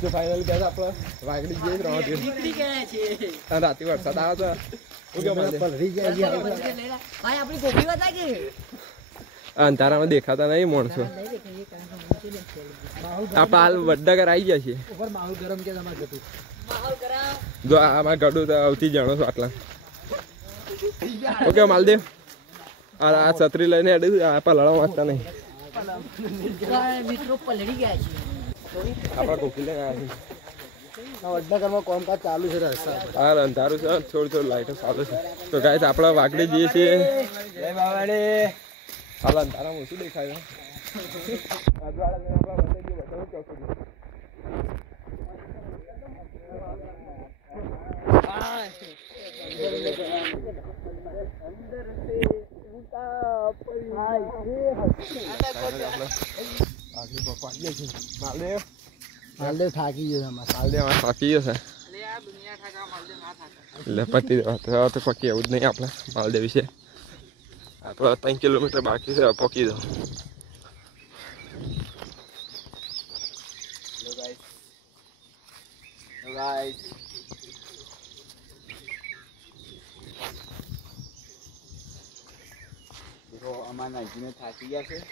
તો ફાઇનલ ગયા હતા આપણે વાગડી જઈએ રણોતી નીકળી ગયા છે અને રાતે વરસાદ આવ્યો હતો શું કે પલરી ગયા ભાઈ આપણી કોપી બતા કે અંધારામાં દેખાતા નહીં માણસો આપણે હાલ વડનગર આવી ગયા છીએ ઉપર માહોલ ગરમ કે તમારે ગતું માહોલ કરા જો આમાં ગડું તો આવતી જાણો છો આટલા ઓકે માલદેવ આ છત્રી લઈને અડે આ પલળવા વાંચતા નહીં મિત્રો પલળી ગયા છે આપણા કોકી લઈને આવ્યા વડનગરમાં કામકાજ ચાલુ છે રસ્તા હા અંધારું છે થોડી થોડી લાઈટો ચાલુ છે તો ગાય આપણે વાગડી જઈએ છીએ જય બાવાડે હાલ અંધારામાં શું દેખાય માલદેવ થાકી ગયો માલદેવ થાકી ગયો છે એટલે પતી તો પકી એવું જ નહીં આપણે માલદેવ વિશે આપણે 3 કિલોમીટર બાકી છે પકી દો થાકી ગયા છે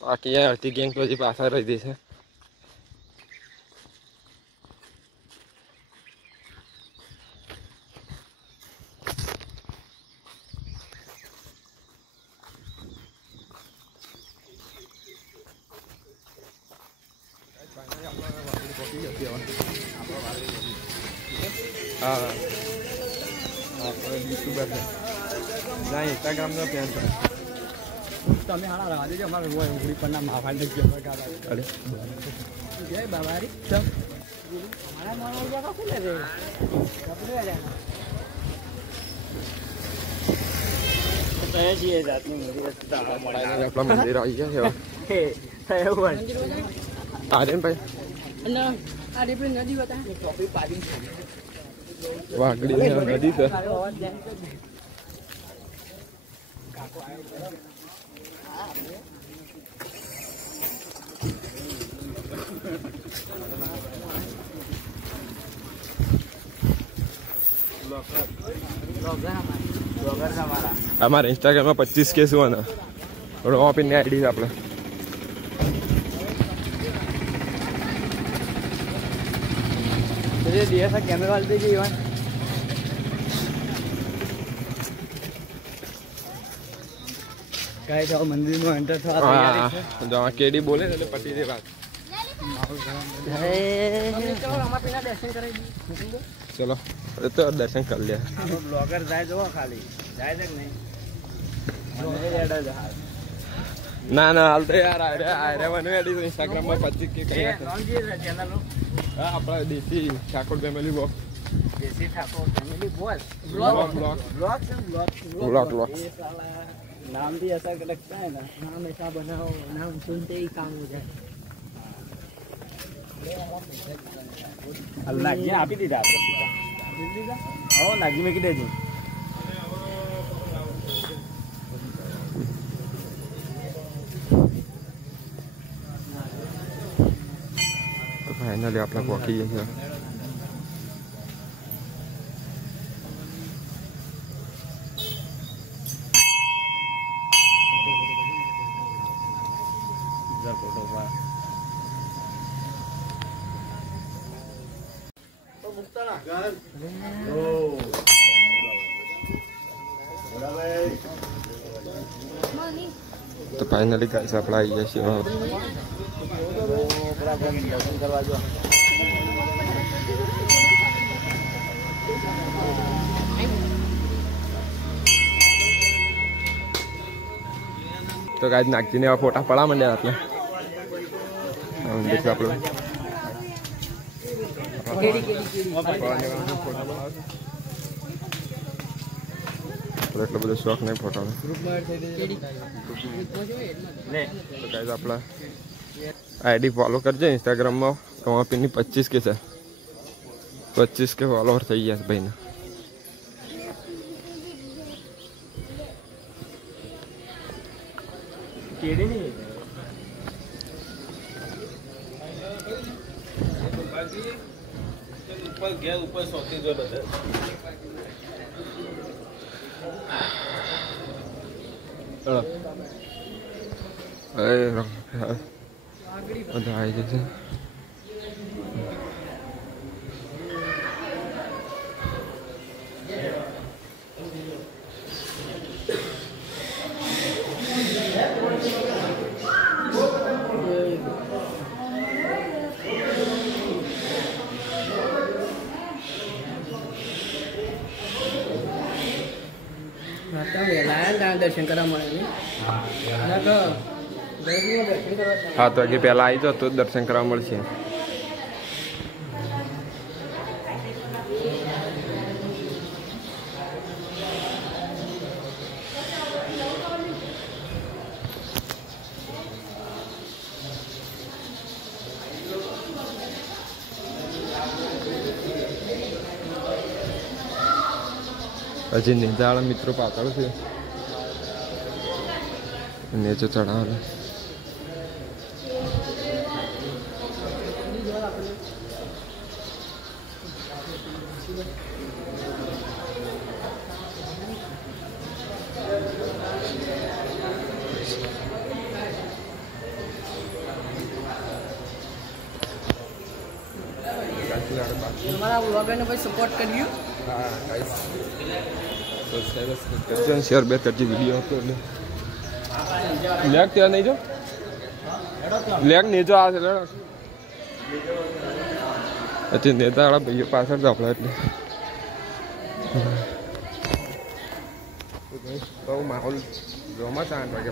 બાકી અડધી ગેંગ તો હજી પાછળ રહી છે હા યુટ્યુબર છે ના ઇન્સ્ટાગ્રામનો પેન છે તમે હાડા રવા દેજો અમારે ઉઘડી પરના માફાડ જગ્યા પર અરે જય બાબારી અમારા માણસ જા કશું લે રે કપડે જા તો એ છીએ જાતની મોટી વસ્તુ આપણા મંદિર આવી ગયા છે એવું આર્યનભાઈ ના આ રેપડી નદી બતા ટોપી પાડી વાગડી નદી છે हमारे इंस्टाग्राम में 25 के हुआ ना और वहाँ पे नई आईडी अपने दिया था कैमरे वाले देखिए इवन गाइस आओ मंदिर में एंटर था हाँ जहाँ केडी बोले ना पति दे बात चलो तो दर्शन कर लिया ब्लॉगर जाए जो खाली जाए तक नहीं ना ना हाल तो यार आ रहे बने एडी तो इंस्टाग्राम में 25 के कहीं चैनल हां अपना देसी ठाकुर फैमिली ब्लॉग देसी ठाकुर फैमिली ब्लॉग नाम भी ऐसा लगता है ना नाम ऐसा बनाओ नाम सुनते ही काम हो जाए अल्लाह जी आप ही दीदा आओ नागी में की दे दी फाइनली आपला पॉकी है तो फाइनली गाइस આપડા આવી ગયા છે दर्शन करवा दो तो गाइस नागजी ने फोटा पड़ा मंड्या એટલે देखो आप लोग એટલો બધો શોખ નહીં ફોટોનો તો ગાઈસ આપણા आईडी फॉलो करजे इंस्टाग्राम में तो वहाँ पे 25 के 25 के फॉलोअर थी गया भाई ने ऊपर गया ऊपर सोती जो बता आई जैसे दर्शन करा મળે हाँ तो आगे पहला आई जाओ तो दर्शन करा મળશે હજી નેજાળા મિત્રો પાછળ છે નેચો ચડાવે તમારા વ્લોગરને ભાઈ સપોર્ટ કર્યું हाँ गाइस सब्सक्राइब शेयर बेर करजे वीडियो तो लेग क्या नहीं जो लेग नहीं जो आ ले अच्छे नेता वाला भैया पासर जापला એટલે तो माहौल जोमा चांद वागे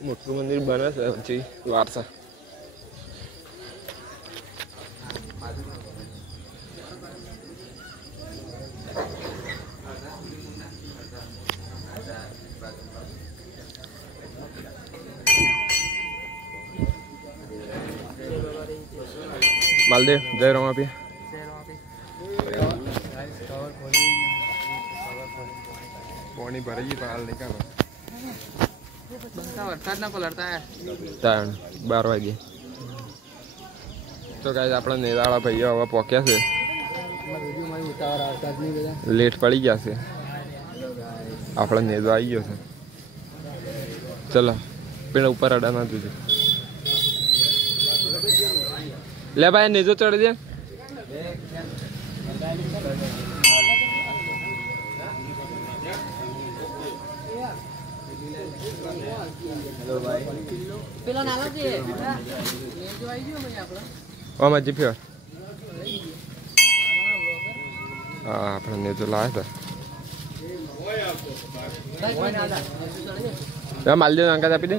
मोटू मंदिर बना છે વારસા मालदेव जय रमापी पानी भरेगी पाल निकालो વરસાદ ના પલળતા ત્રણ 12 વાગે તો ગાઈસ આપણા નેરાળા ભાઈઓ હવે પોક્યા છે લેટ પડી ગયા છે આપણા નેજો આવી ગયો છે ચલો પેલા ઉપર અડા ના દીધું લે ભાઈ નેજો ચડી દે પેલા નાલા છે લેજો આવી ગયો ભાઈ આપણો ઓ મજી ફ્યોર હા આપણે નેજો લાયા હતા માલદેવ અંકાત આપી દે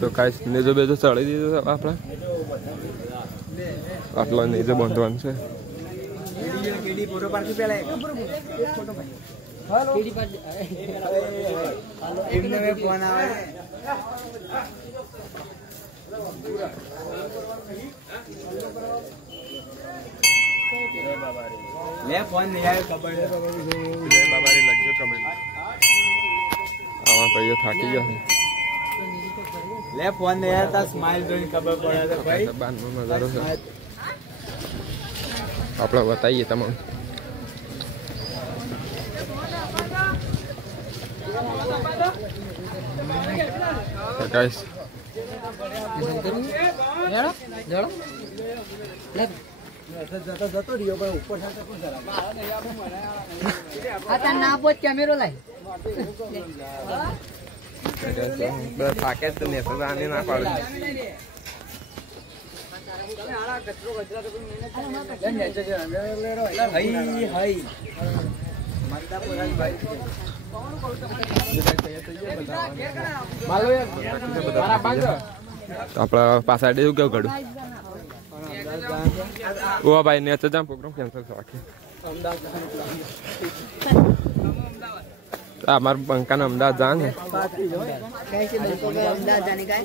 તો કાંઈ નેજો બેજો ચડી દીધો આપણે આટલો નેજો બાંધવાનું છે ફોટો પાડતી પેલા ફોટો હેલો એમને મે ફોન આવે લે ફોન નહીં આવે ખબર લે બાબારી લખજો કમેન્ટ આવા ભાઈઓ થાકી ગયા છે લે ફોન નહીં આવે તા સ્માઈલ જોઈને ખબર પડે તો ભાઈ બારનો નજારો છે આપણે બતાવીએ તમામ guys જતો રહ્યો ભાઈ ઉપર આ ના પોત કેમેરો લાય થાકે તો ને તો આને ના પાડે આપડા પાછળ એવું કેવું કરું ઓ ભાઈ ને તો પ્રોગ્રામ કેન્સલ રાખે तो हमारे पंखा ने अमदावाद जान है कैसे बंको का अहमदाबाद जाने का है?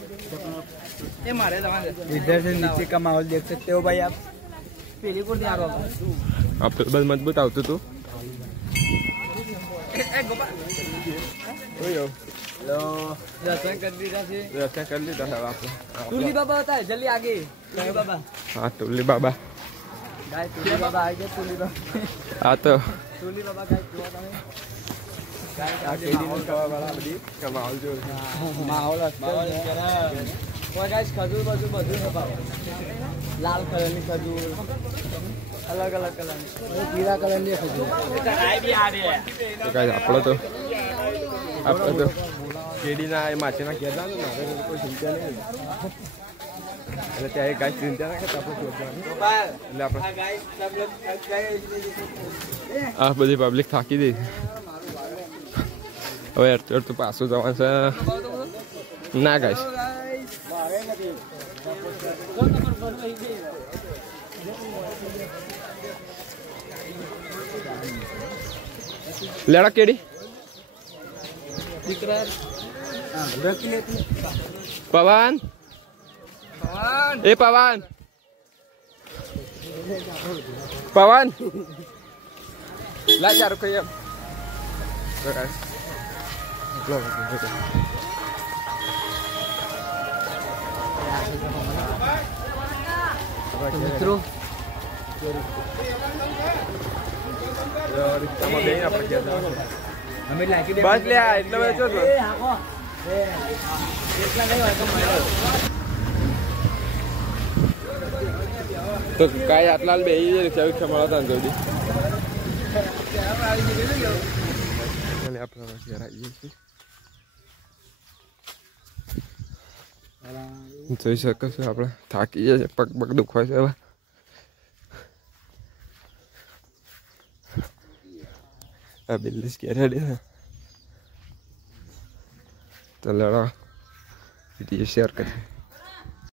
ये मारे इधर से नीचे का माहौल देख सकते हो भाई आप। पहले को आ रहा आप बस मजबूत आवतो तू दर्शन कर लीजिए से ऐसा कर ली था आपने टूली बाबा होता है जल्दी आगे टूली बाबा हाँ टुल्ली बाबा गाय टूली बाबा आगे टूली बाबा हाँ तो टूली बाबा गाय माहौल जो माहौल खजूर बजूर બધું છે લાલ કલરની ખજૂર अलग अलग कलर पीला कलर ની ખજૂર तो गाइस આપણે તો કેડીના એ માછીના કેદા ને મારે કોઈ ચિંતા નહીં એટલે ત્યાં ગાય ચિંતા ના કરતા આપણે શોધવાનું એટલે આપણે गाइस सब लोग આ બધી પબ્લિક થાકી ગઈ હવે અત્યારે તો પાછું જવાનું છે ના ગાઈસ લેડા કેડી પવન એ પવન પવન લા ચાર રૂપિયા મિત્રો અમે લાગી દે બસ લે એટલે વેચો છો એટલા નહીં હોય તો મળ્યો તો કાંઈ આટલા બે રિક્ષા મળતા ને જલ્દી આપણે ઘેર આવીએ છીએ જોઈ શકો છો આપણે થાકી જાય છે પગ પગ દુખવાય છે હવે આ બિલ્ડિંગ કેરેડી છે તો લડો વિડીયો શેર કરીએ